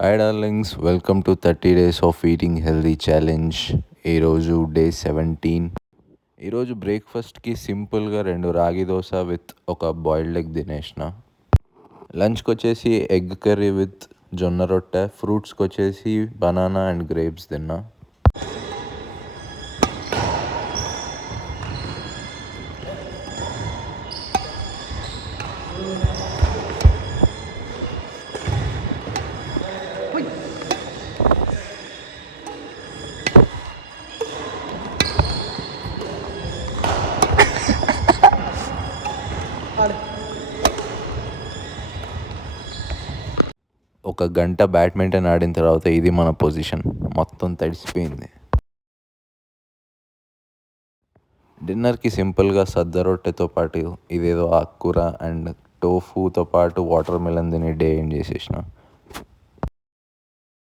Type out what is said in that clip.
Hi darlings, welcome to 30 days of eating healthy challenge. ఈరోజు డే 17. ఈరోజు బ్రేక్ఫాస్ట్కి సింపుల్గా 2 రాగి దోశ విత్ ఒక బాయిల్డ్ ఎగ్ తినేసిన. లంచ్కి వచ్చేసి ఎగ్ కర్రీ విత్ జొన్న రొట్టె. ఫ్రూట్స్కి వచ్చేసి బనానా అండ్ గ్రేప్స్ తిన్నా. ఒక గంట బ్యాడ్మింటన్ ఆడిన తర్వాత ఇది మన పొజిషన్, మొత్తం తడిసిపోయింది. డిన్నర్కి సింపుల్గా సద్ద రొట్టెతో పాటు ఇదేదో ఆకుకూర అండ్ టోఫూతో పాటు వాటర్ మిలన్ తిని డే ఎండ్ చేసేసిన.